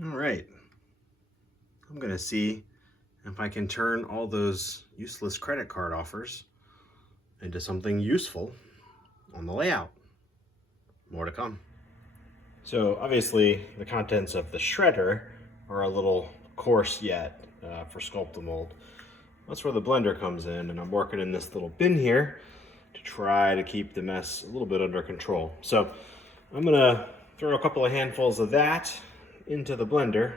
All right, I'm gonna see if I can turn all those useless credit card offers into something useful on the layout. More to come. So obviously the contents of the shredder are a little coarse yet for Sculptamold. That's where the blender comes in, and I'm working in this little bin here to try to keep the mess a little bit under control. So I'm gonna throw a couple of handfuls of that into the blender,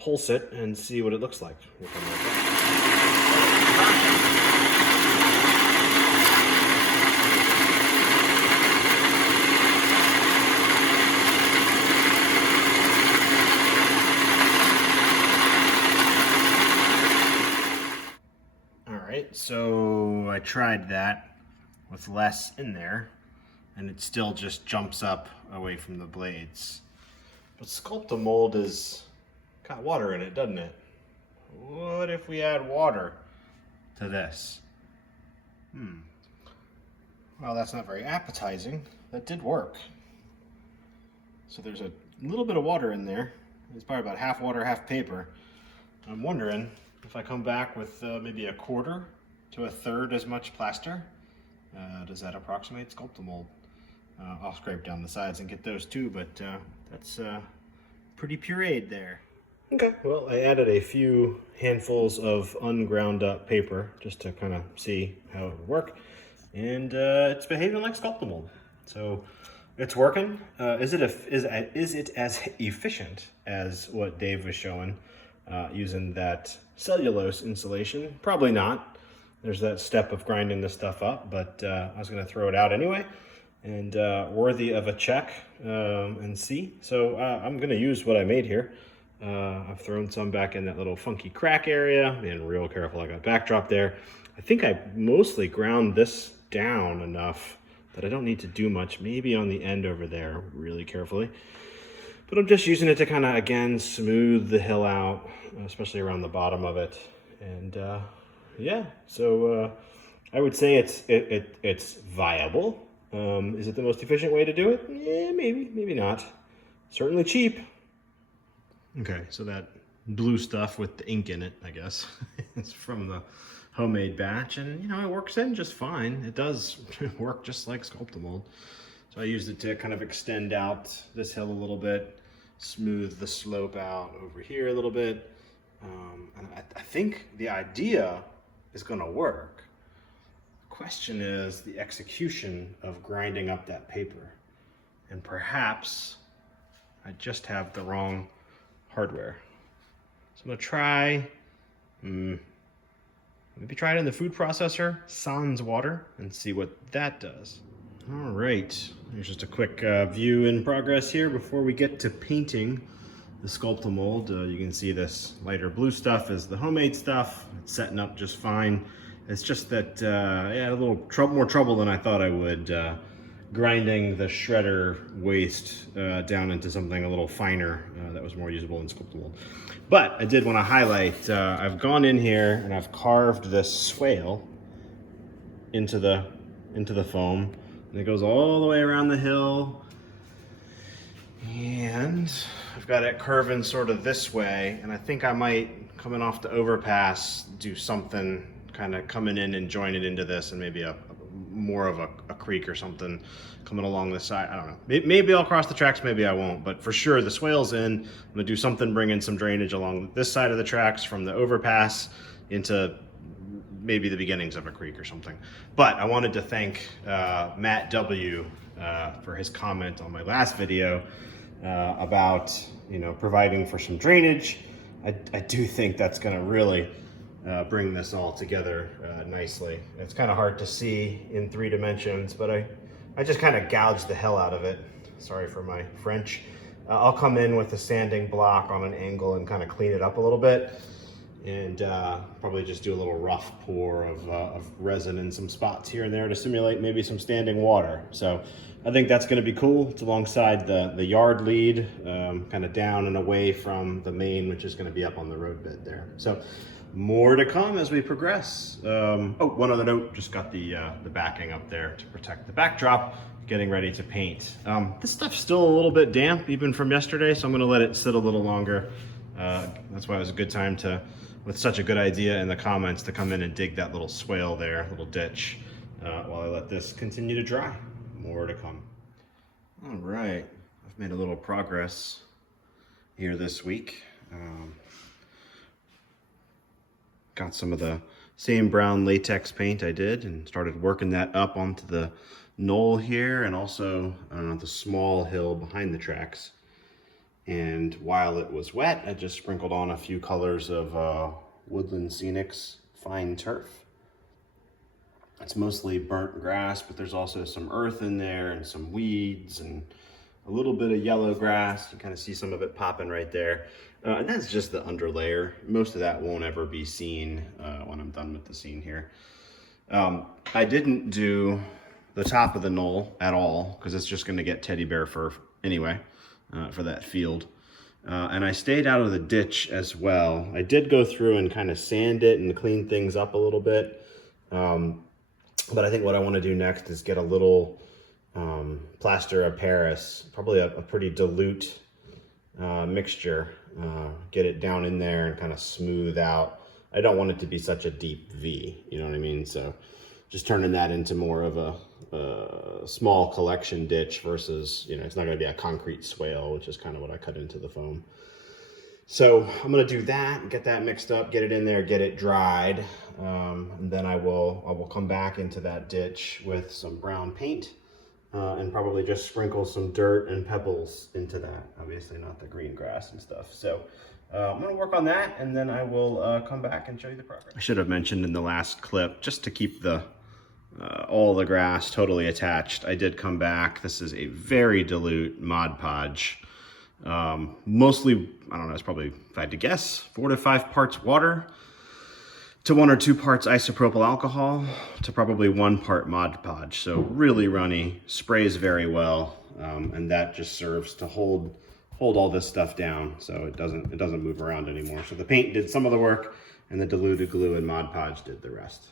pulse it, and see what it looks like. Alright, so I tried that with less in there, and it still just jumps up away from the blades. But Sculptamold has got water in it, doesn't it? What if we add water to this? Well, that's not very appetizing. That did work. So there's a little bit of water in there. It's probably about half water, half paper. I'm wondering if I come back with maybe a quarter to a third as much plaster, does that approximate Sculptamold? I'll scrape down the sides and get those too, but that's pretty pureed there. Okay, well, I added a few handfuls of unground up paper just to kind of see how it would work, and it's behaving like Sculptamold. So it's working. Is it as efficient as what Dave was showing using that cellulose insulation? Probably not. There's that step of grinding this stuff up, but I was going to throw it out anyway, and worthy of a check and see. So I'm going to use what I made here. I've thrown some back in that little funky crack area, being real careful. I got a backdrop there. I think I mostly ground this down enough that I don't need to do much, maybe on the end over there, really carefully. But I'm just using it to kind of, again, smooth the hill out, especially around the bottom of it. And yeah, so I would say it's viable. Is it the most efficient way to do it? Yeah, maybe not. Certainly cheap. Okay, so that blue stuff with the ink in it, I guess, it's from the homemade batch, and it works in just fine. It does work just like Sculptamold. So I used it to kind of extend out this hill a little bit, smooth the slope out over here a little bit. And I think the idea is gonna work. The question is the execution of grinding up that paper. And perhaps I just have the wrong hardware. So I'm gonna try, maybe try it in the food processor, sans water, and see what that does. All right, here's just a quick view in progress here before we get to painting the Sculptamold. You can see this lighter blue stuff is the homemade stuff. It's setting up just fine. It's just that, yeah, a little more trouble than I thought I would, grinding the shredder waste down into something a little finer that was more usable in Sculptamold. But I did want to highlight, I've gone in here and I've carved this swale into the foam, and it goes all the way around the hill, and I've got it curving sort of this way, and I think I might, coming off the overpass, do something kind of coming in and join it into this, and maybe more of a creek or something coming along the side. I don't know. Maybe I'll cross the tracks, maybe I won't. But for sure, the swale's in. I'm gonna do something, bring in some drainage along this side of the tracks from the overpass into maybe the beginnings of a creek or something. But I wanted to thank Matt W. For his comment on my last video about providing for some drainage. I do think that's gonna really bring this all together nicely. It's kind of hard to see in 3 dimensions, but I just kind of gouged the hell out of it. Sorry for my French. I'll come in with a sanding block on an angle and kind of clean it up a little bit, and probably just do a little rough pour of resin in some spots here and there to simulate maybe some standing water. So I think that's going to be cool. It's alongside the yard lead, kind of down and away from the main, which is going to be up on the road bed there. So more to come as we progress. Oh, one other note, just got the backing up there to protect the backdrop getting ready to paint. This stuff's still a little bit damp even from yesterday, so I'm gonna let it sit a little longer. That's why it was a good time to, with such a good idea in the comments, to come in and dig that little swale there, little ditch, while I let this continue to dry. More to come. All right, I've made a little progress here this week. Got some of the same brown latex paint I did and started working that up onto the knoll here and also the small hill behind the tracks. And while it was wet, I just sprinkled on a few colors of Woodland Scenics Fine Turf. It's mostly burnt grass, but there's also some earth in there and some weeds and a little bit of yellow grass. You kind of see some of it popping right there. And that's just the underlayer. Most of that won't ever be seen when I'm done with the scene here. I didn't do the top of the knoll at all because it's just going to get teddy bear fur anyway for that field. And I stayed out of the ditch as well. I did go through and kind of sand it and clean things up a little bit. But I think what I want to do next is get a little plaster of Paris, probably a pretty dilute mixture, get it down in there and kind of smooth out. I don't want it to be such a deep V, you know what I mean? So just turning that into more of a small collection ditch versus, you know, it's not going to be a concrete swale, which is kind of what I cut into the foam. So I'm going to do that, get that mixed up, get it in there, get it dried, and then I will come back into that ditch with some brown paint and probably just sprinkle some dirt and pebbles into that. Obviously not the green grass and stuff. So I'm going to work on that, and then I will come back and show you the progress. I should have mentioned in the last clip, just to keep the all the grass totally attached, I did come back. This is a very dilute Mod Podge. Mostly, I don't know, it's probably, if I had to guess, 4 to 5 parts water to 1 or 2 parts isopropyl alcohol to probably 1 part Mod Podge. So really runny, sprays very well, and that just serves to hold all this stuff down so it doesn't move around anymore. So the paint did some of the work and the diluted glue and Mod Podge did the rest.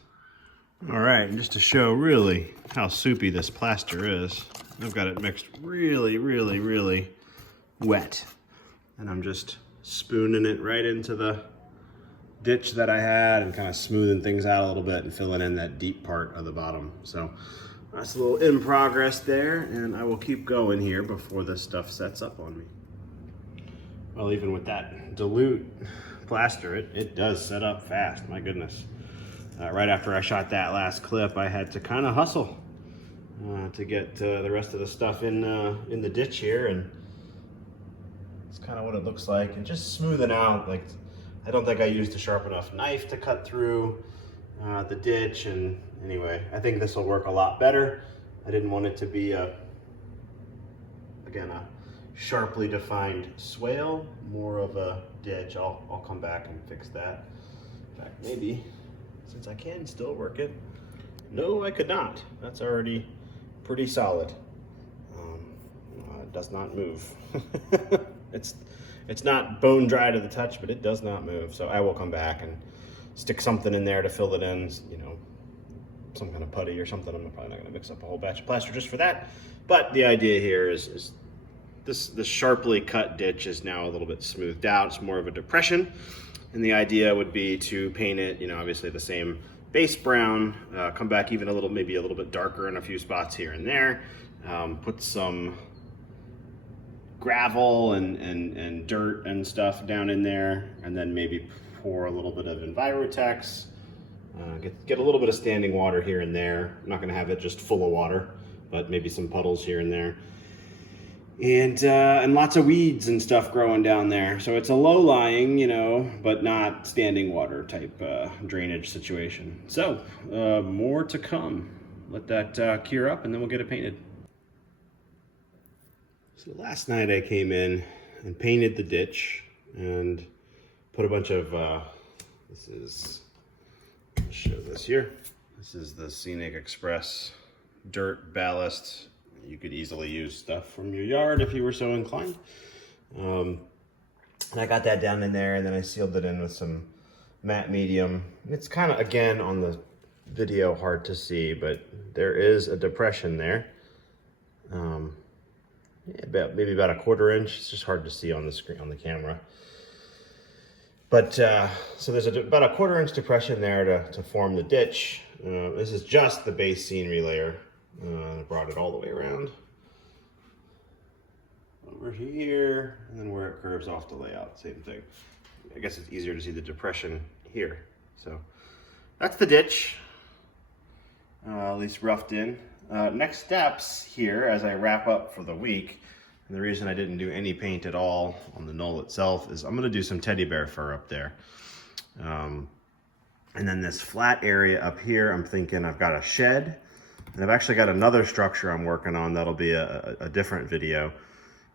All right, and just to show really how soupy this plaster is, I've got it mixed really, really, really wet. And I'm just spooning it right into the ditch that I had and kind of smoothing things out a little bit and filling in that deep part of the bottom. So that's a little in progress there, and I will keep going here before this stuff sets up on me. Well, even with that dilute plaster, it does set up fast, my goodness. Right after I shot that last clip, I had to kind of hustle to get the rest of the stuff in the ditch here, and it's kind of what it looks like. And just smoothing out, like, I don't think I used a sharp enough knife to cut through the ditch, and anyway, I think this will work a lot better. I didn't want it to be again, a sharply defined swale, more of a ditch. I'll come back and fix that. In fact, maybe, since I can still work it. No, I could not. That's already pretty solid. It does not move. It's not bone dry to the touch, but it does not move. So I will come back and stick something in there to fill it in, you know, some kind of putty or something. I'm probably not going to mix up a whole batch of plaster just for that. But the idea here is this sharply cut ditch is now a little bit smoothed out. It's more of a depression. And the idea would be to paint it, you know, obviously the same base brown, come back even maybe a little bit darker in a few spots here and there, put some gravel and dirt and stuff down in there, and then maybe pour a little bit of Envirotex, get a little bit of standing water here and there. I'm not going to have it just full of water, but maybe some puddles here and there. And lots of weeds and stuff growing down there. So it's a low-lying, you know, but not standing water type drainage situation. So more to come. Let that cure up and then we'll get it painted. So last night I came in and painted the ditch and put a bunch of, I'll show this here. This is the Scenic Express dirt ballast. You could easily use stuff from your yard if you were so inclined. And I got that down in there, and then I sealed it in with some matte medium. It's kind of, again, on the video hard to see, but there is a depression there. Yeah, maybe about a 1/4 inch. It's just hard to see on the screen, on the camera. But so there's about a 1/4 inch depression there to form the ditch. This is just the base scenery layer. I brought it all the way around over here, and then where it curves off the layout, same thing. I guess it's easier to see the depression here. So that's the ditch, at least roughed in. Next steps here as I wrap up for the week, and the reason I didn't do any paint at all on the knoll itself is I'm gonna do some teddy bear fur up there. And then this flat area up here, I'm thinking I've got a shed, and I've actually got another structure I'm working on that'll be a different video.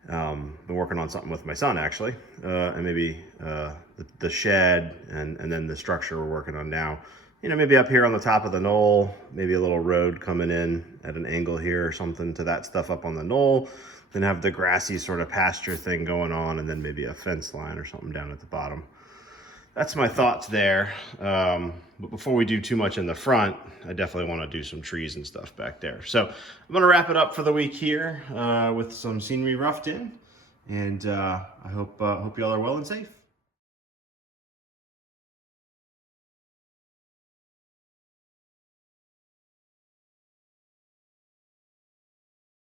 Been working on something with my son actually, and maybe the shed and then the structure we're working on now. You know, maybe up here on the top of the knoll, maybe a little road coming in at an angle here or something to that stuff up on the knoll. Then have the grassy sort of pasture thing going on, and then maybe a fence line or something down at the bottom. That's my thoughts there. But before we do too much in the front, I definitely want to do some trees and stuff back there. So I'm going to wrap it up for the week here with some scenery roughed in. And I hope y'all are well and safe.